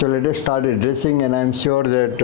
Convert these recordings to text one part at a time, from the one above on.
So let us start addressing, and I am sure that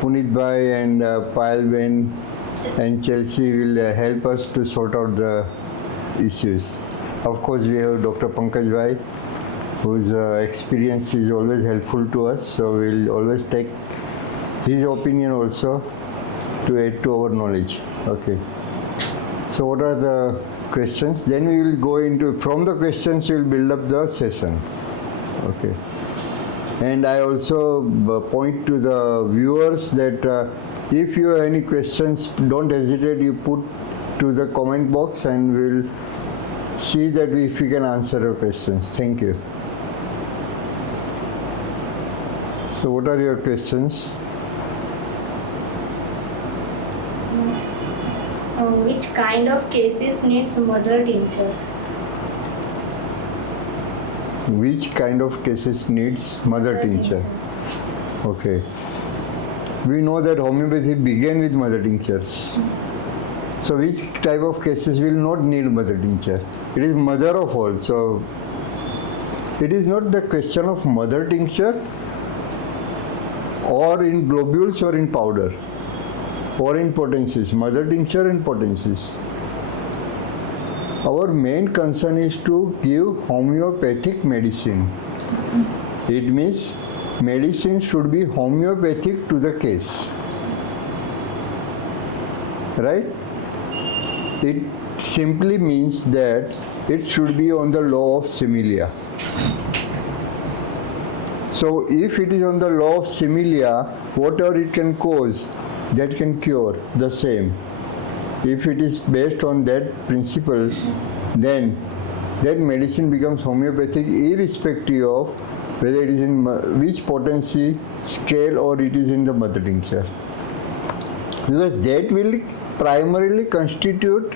Punit Bhai and Payal Ben and Chelsea will help us to sort out the issues. Of course, we have Dr. Pankaj Bhai, whose experience is always helpful to us, so we will always take his opinion also to add to our knowledge. Okay. So what are the questions? Then we will go into, from the questions we will build up the session. Okay. And I also point to the viewers that if you have any questions, don't hesitate, you put to the comment box and we'll see that if we can answer your questions. Thank you. So what are your questions? Which kind of cases needs mother tincture? Which kind of cases needs mother tincture? Okay. We know that homeopathy began with mother tinctures. So which type of cases will not need mother tincture? It is mother of all. So it is not the question of mother tincture or in globules or in powder or in potencies, mother tincture and potencies. Our main concern is to give homeopathic medicine. It means medicine should be homeopathic to the case. Right? It simply means that it should be on the law of similia. So if it is on the law of similia, whatever it can cause, that can cure the same. If it is based on that principle, then that medicine becomes homeopathic irrespective of whether it is in which potency scale or it is in the mother tincture. Because that will primarily constitute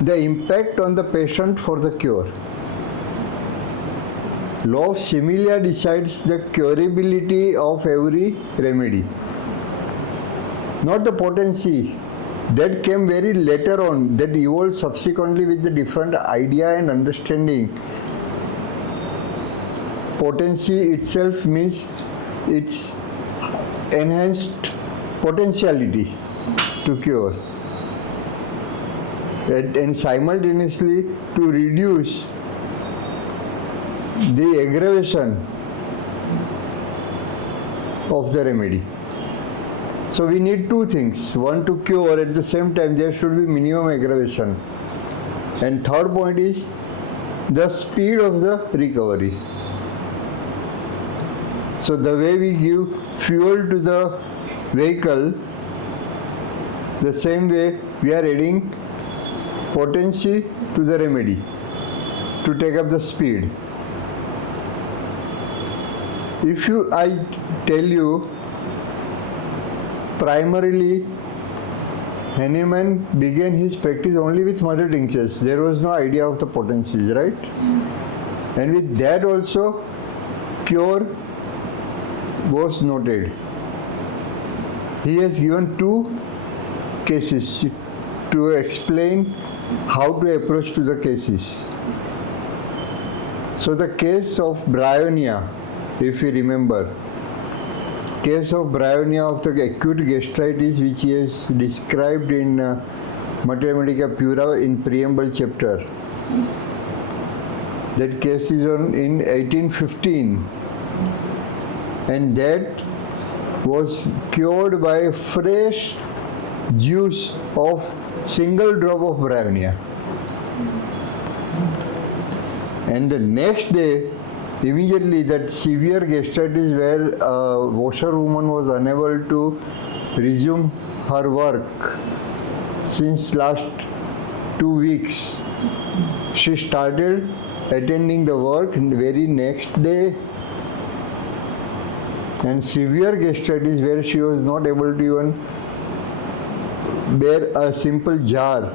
the impact on the patient for the cure. Law of similia decides the curability of every remedy. Not the potency. That came very later on, that evolved subsequently with the different idea and understanding. Potency itself means its enhanced potentiality to cure. And simultaneously to reduce the aggravation of the remedy. So we need two things. One, to cure, at the same time there should be minimum aggravation. And third point is the speed of the recovery. So the way we give fuel to the vehicle, the same way we are adding potency to the remedy to take up the speed. If I tell you, primarily, Hahnemann began his practice only with mother tinctures. There was no idea of the potencies, right? And with that also, cure was noted. He has given two cases to explain how to approach to the cases. So the case of bryonia, if you remember, case of bryonia of the acute gastritis which he has described in Materia Medica Pura in preamble chapter. That case is in 1815 and that was cured by fresh juice of single drop of bryonia. And the next day, immediately that severe gastritis where a washerwoman was unable to resume her work since last 2 weeks. She started attending the work the very next day, and severe gastritis where she was not able to even bear a simple jar.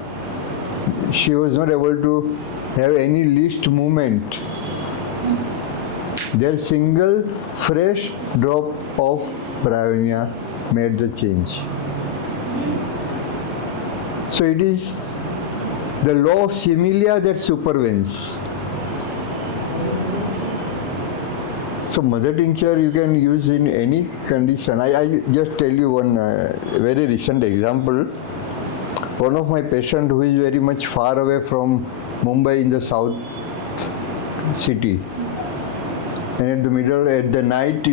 She was not able to have any least movement. Their single fresh drop of bryonia made the change. So it is the law of similia that supervenes. So mother tincture you can use in any condition. I just tell you one very recent example. One of my patients who is very much far away from Mumbai in the south city, and at the night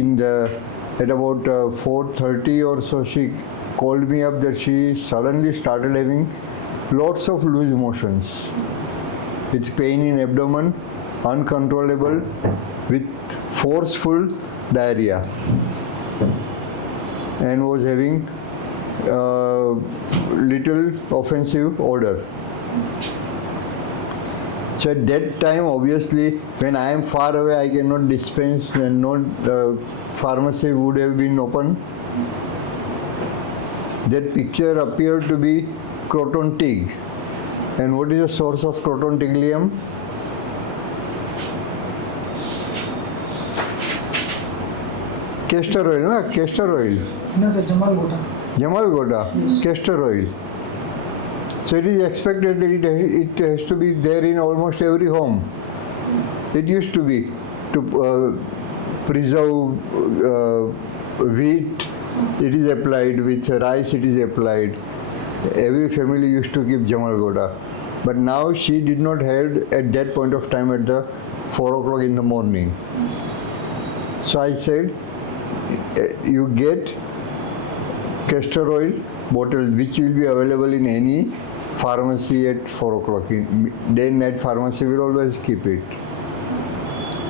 at about 4:30 or so, she called me up that she suddenly started having lots of loose motions, with pain in abdomen, uncontrollable, with forceful diarrhea, and was having little offensive odor. So at that time, obviously, when I am far away, I cannot dispense, and no pharmacy would have been open. That picture appeared to be croton tig. And what is the source of croton tiglium? Castor oil, na? Castor oil. No, sir, Jamal Gota. Jamal Gota, yes. Castor oil. So it is expected that it has to be there in almost every home. It used to be to preserve wheat. It is applied with rice. It is applied. Every family used to keep Jamal Gota, but now she did not have at that point of time at the 4 o'clock in the morning. So I said, you get castor oil bottle, which will be available in any pharmacy at 4 o'clock. Day and night pharmacy will always keep it.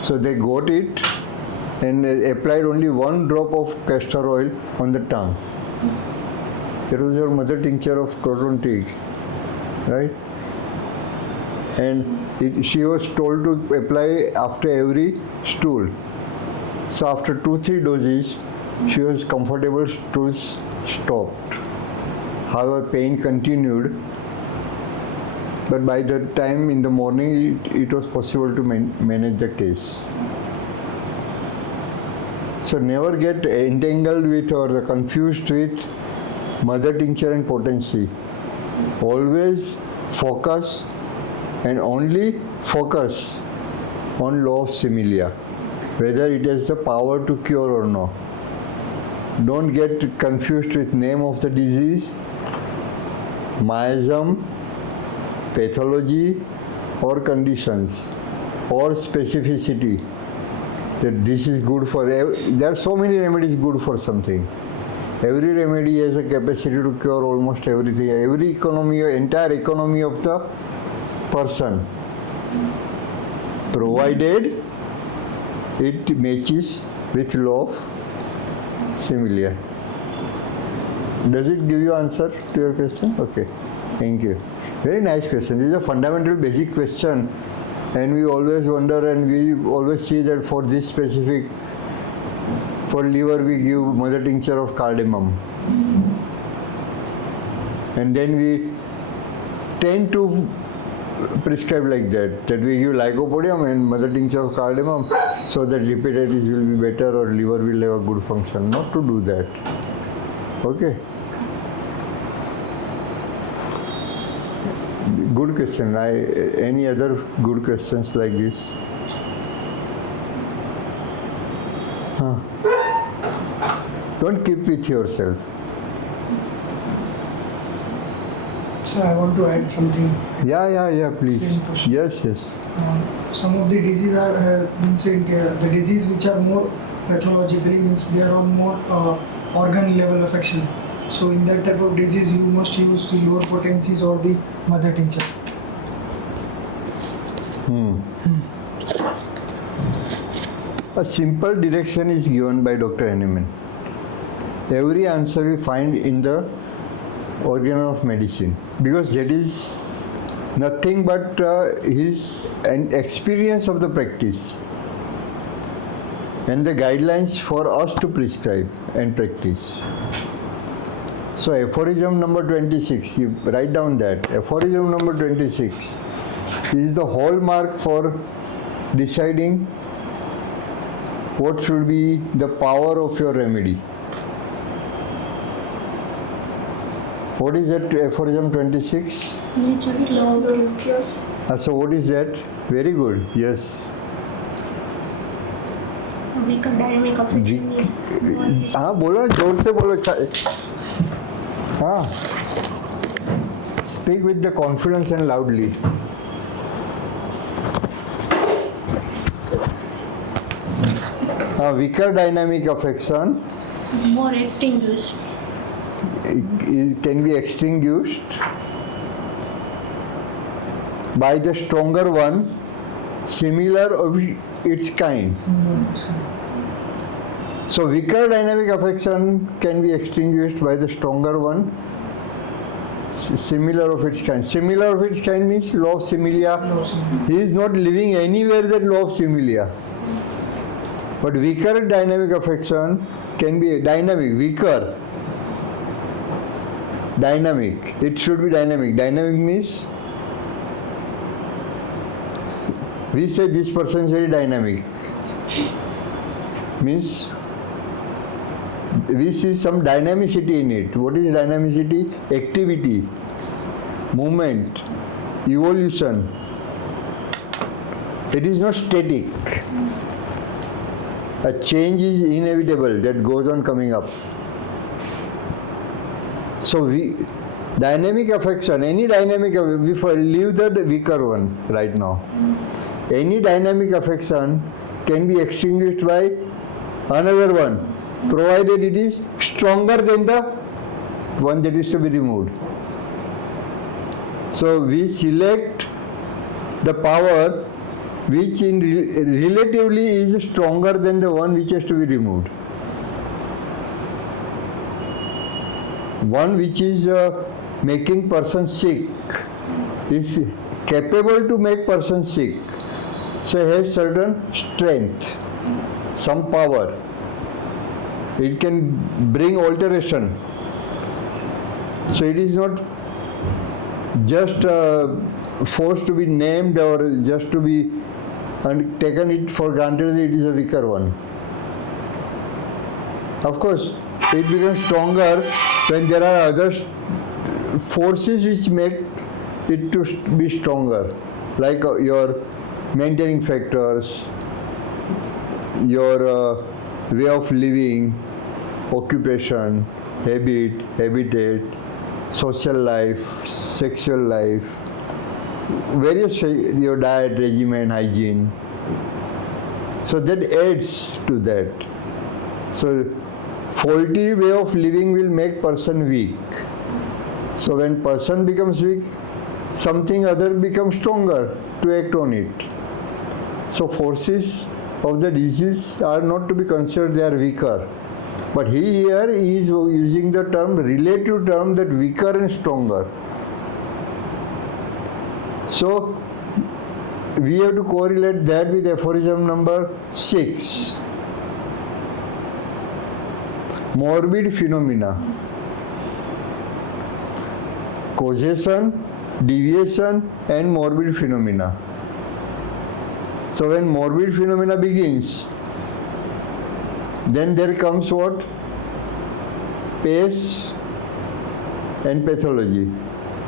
So they got it and applied only 1 drop of castor oil on the tongue. That was your mother tincture of croton tig, right? And she was told to apply after every stool. So after 2-3 doses, she was comfortable, stools stopped. However, pain continued. But by the time in the morning, it was possible to manage the case. So never get entangled with or confused with mother tincture and potency. Always focus and only focus on law of similia, whether it has the power to cure or no. Don't get confused with name of the disease, miasm, pathology or conditions or specificity, that this is good for, there are so many remedies good for something. Every remedy has a capacity to cure almost everything, every economy, entire economy of the person, provided it matches with law of similia. Does it give you answer to your question? Okay, thank you. Very nice question. This is a fundamental basic question, and we always wonder, and we always see that for this specific, for liver we give mother tincture of cardamom, and then we tend to prescribe like that we give lycopodium and mother tincture of cardamom so that hepatitis will be better or liver will have a good function. Not to do that. Okay. Good question. Any other good questions like this? Huh. Don't keep with yourself. Sir, I want to add something. Yeah, please. Same question. Yes. Some of the diseases are the disease which are more pathologically means they are on more organ level affection. So in that type of disease, you must use the lower potencies or the mother tincture. A simple direction is given by Dr. Henneman. Every answer we find in the organon of medicine, because that is nothing but his experience of the practice and the guidelines for us to prescribe and practice. So aphorism number 26, you write down that. Aphorism number 26 is the hallmark for deciding what should be the power of your remedy. What is that aphorism 26? Nature's law of cure. So what is that? Very good. Yes. weaker dynamic affection is more हाँ बोलो ना, जोर से बोलो. हाँ, speak with the confidence and loudly. Weaker dynamic affection more extinguished. it can be extinguished by the stronger one, similar of its kind. So weaker dynamic affection can be extinguished by the stronger one, similar of its kind. Similar of its kind means law of similia. He is not living anywhere that law of similia. But weaker dynamic affection can be dynamic, weaker. Dynamic. It should be dynamic. Dynamic means we say this person is very dynamic. Means we see some dynamicity in it. What is dynamicity? Activity, movement, evolution. It is not static. A change is inevitable that goes on coming up. So dynamic affection, any dynamic, we leave the weaker one right now. Any dynamic affection can be extinguished by another one, provided it is stronger than the one that is to be removed. So we select the power which in relatively is stronger than the one which has to be removed. One which is making person sick is capable to make person sick. So it has certain strength, some power. It can bring alteration. So it is not just forced to be named or just to be and taken it for granted that it is a weaker one. Of course, it becomes stronger when there are other forces which make it to be stronger, like your maintaining factors, your way of living, occupation, habit, habitat, social life, sexual life, various, your diet, regimen, hygiene. So that adds to that. So faulty way of living will make person weak. So when person becomes weak, something other becomes stronger to act on it. So forces of the disease are not to be considered, they are weaker. But he here is using the term, relative term, that weaker and stronger. So we have to correlate that with aphorism number 6. Morbid phenomena. Causation, deviation and morbid phenomena. So when morbid phenomena begins, then there comes what? Pace and pathology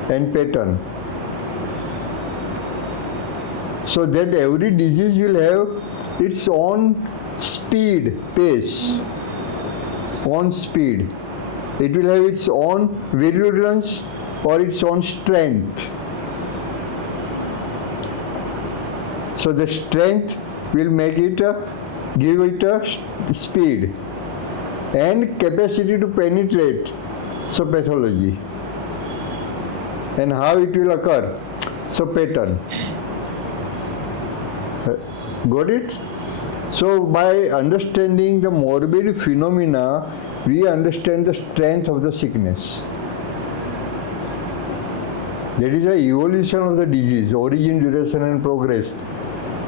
and pattern. So that every disease will have its own speed, pace, own speed. It will have its own virulence or its own strength. So the strength will make it give it a speed and capacity to penetrate. So pathology. And how it will occur? So pattern. Got it? So by understanding the morbid phenomena, we understand the strength of the sickness. That is the evolution of the disease, origin, duration and progress.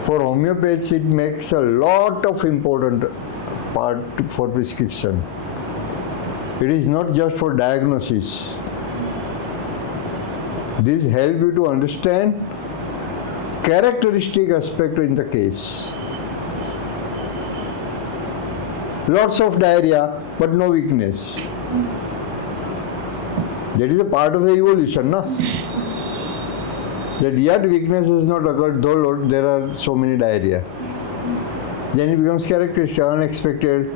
For homeopaths, it makes a lot of important part for prescription. It is not just for diagnosis. This helps you to understand characteristic aspect in the case. Lots of diarrhea, but no weakness. That is a part of the evolution, no? That yet weakness has not occurred, though there are so many diarrhea. Then it becomes characteristic, unexpected,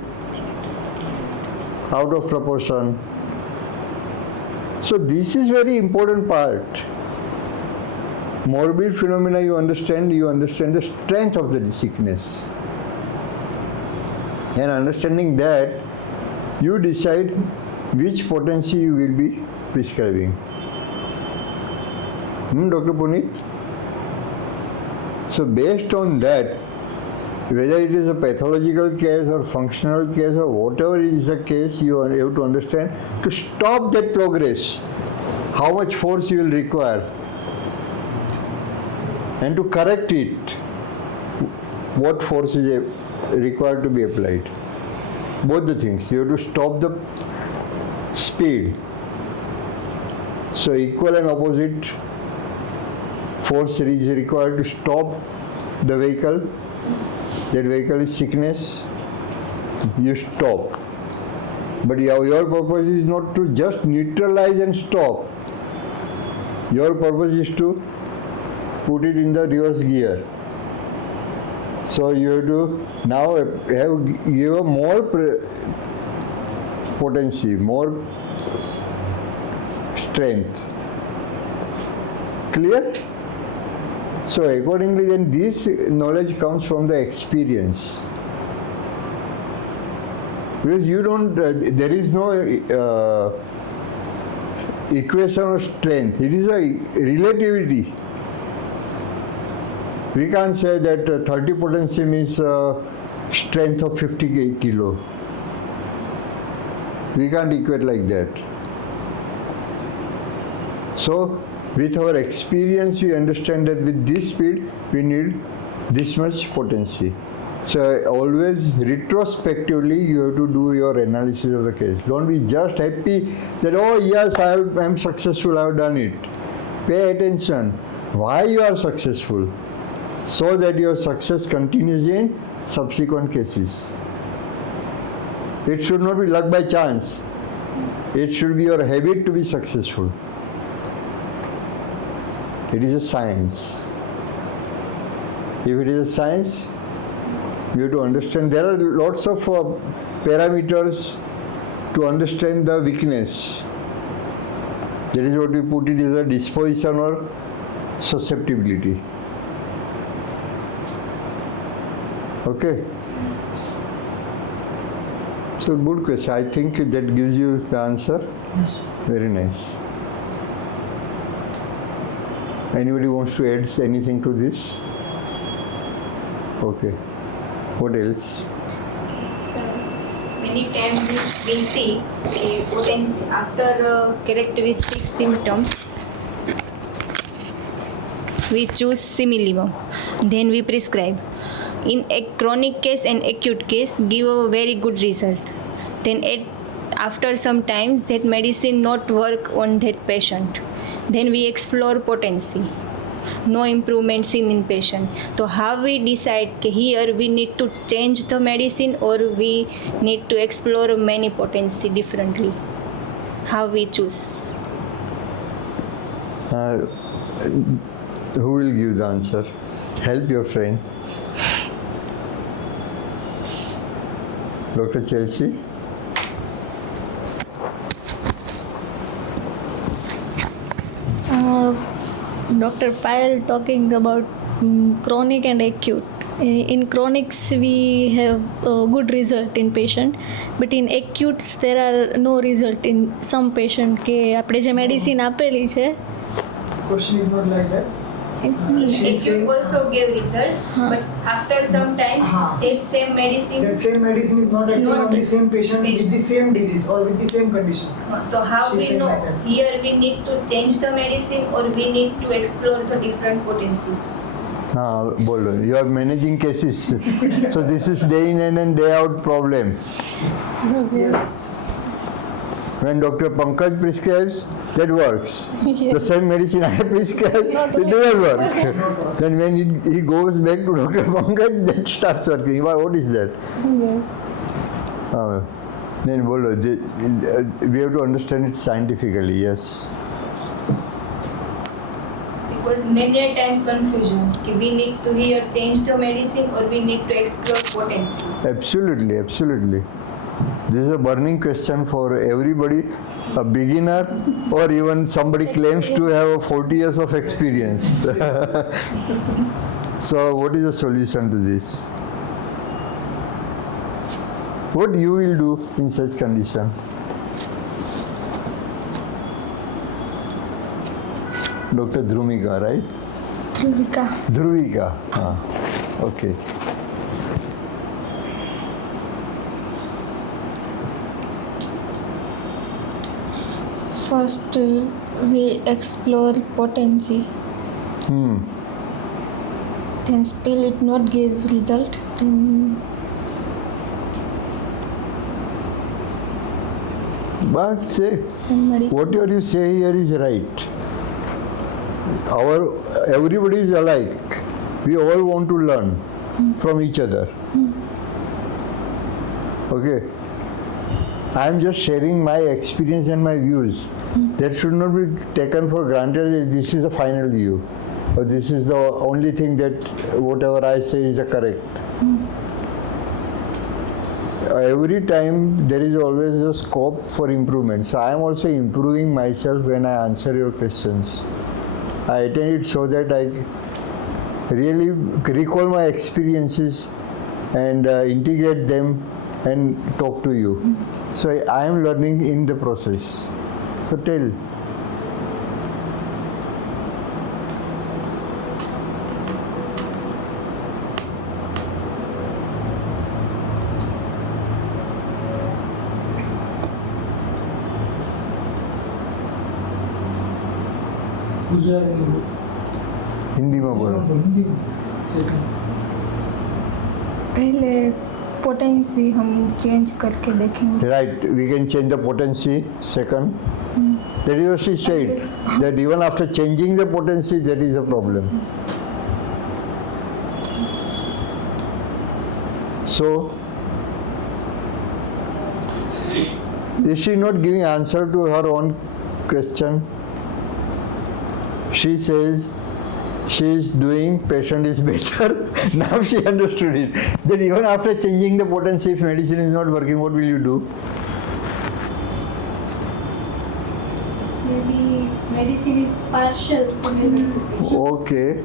out of proportion. So this is very important part. Morbid phenomena you understand the strength of the sickness. And understanding that, you decide which potency you will be prescribing. Dr. Puneet? So based on that, whether it is a pathological case or functional case or whatever is the case, you have to understand to stop that progress, how much force you will require, and to correct it, what force is required to be applied. Both the things. You have to stop the speed. So equal and opposite force is required to stop the vehicle. That vehicle is sickness. You stop. But your purpose is not to just neutralize and stop. Your purpose is to put it in the reverse gear. So you have to now give a more potency, more strength. Clear? So accordingly, then this knowledge comes from the experience. Because you don't, there is no equation of strength. It is a relativity. We can't say that 30 potency means strength of 50 kilo. We can't equate like that. So, with our experience, we understand that with this speed, we need this much potency. So, always retrospectively, you have to do your analysis of the case. Don't be just happy that, oh yes, I am successful, I have done it. Pay attention. Why you are successful? So that your success continues in subsequent cases. It should not be luck by chance. It should be your habit to be successful. It is a science. If it is a science, you have to understand there are lots of parameters to understand the weakness. That is what we put it as a disposition or susceptibility. Okay. So good question. I think that gives you the answer. Yes. Very nice. Anybody wants to add anything to this? Okay. What else? So many times we see a potency after characteristic symptoms. We choose similimum, then we prescribe. In a chronic case and acute case, give a very good result. Then after some times that medicine not work on that patient. Then we explore potency. No improvement seen in patient. So how we decide that here we need to change the medicine or we need to explore many potency differently? How we choose? Who will give the answer? Help your friend. Dr. Chelsea? Dr. Payal talking about chronic and acute. In chronics we have a good result in patient, but in acutes there are no result in some patient કે આપણે જે medicine આપેલી છે. Question is not like that. Acute also gave result, but after some time that same medicine. That same medicine is not acting on the same patient with the same disease or with the same condition. So how She we said know like that. here we need to change the medicine or we need to explore the different potency? Bolo. You are managing cases. So this is day in and day out problem. Yes. When Dr. Pankaj prescribes, that works. Yes. The same medicine I prescribe, it doesn't work. Then when he goes back to Dr. Pankaj, that starts working. What is that? Yes. Then Bolo, we have to understand it scientifically, yes. was many a time confusion. कि we need to here change the medicine or we need to explore potency. Absolutely, absolutely. This is a burning question for everybody, a beginner or even somebody claims to have 40 years of experience. So what is the solution to this? What you will do in such condition? Dr. Dhrumika, right? Dhruvika. Dhruvika. Okay. First, we explore potency. Then still it not give result. Then But say, medicine. whatever you say here is right. Everybody is alike. We all want to learn from each other. Okay. I am just sharing my experience and my views. That should not be taken for granted that this is the final view. Or this is the only thing that whatever I say is the correct. Every time there is always a scope for improvement. So I am also improving myself when I answer your questions. I attend it so that I really recall my experiences and integrate them and talk to you. So I am learning in the process. So tell. Hindi में बोलो. पहले potency हम change करके देखेंगे. Right, we can change the potency. Second, that is what she said. That even after changing the potency, that is a problem. So, is she not giving answer to her own question? She says she is doing, patient is better. Now she understood it. That even after changing the potency, if medicine is not working, what will you do? Maybe medicine is partial similar to patient. Okay.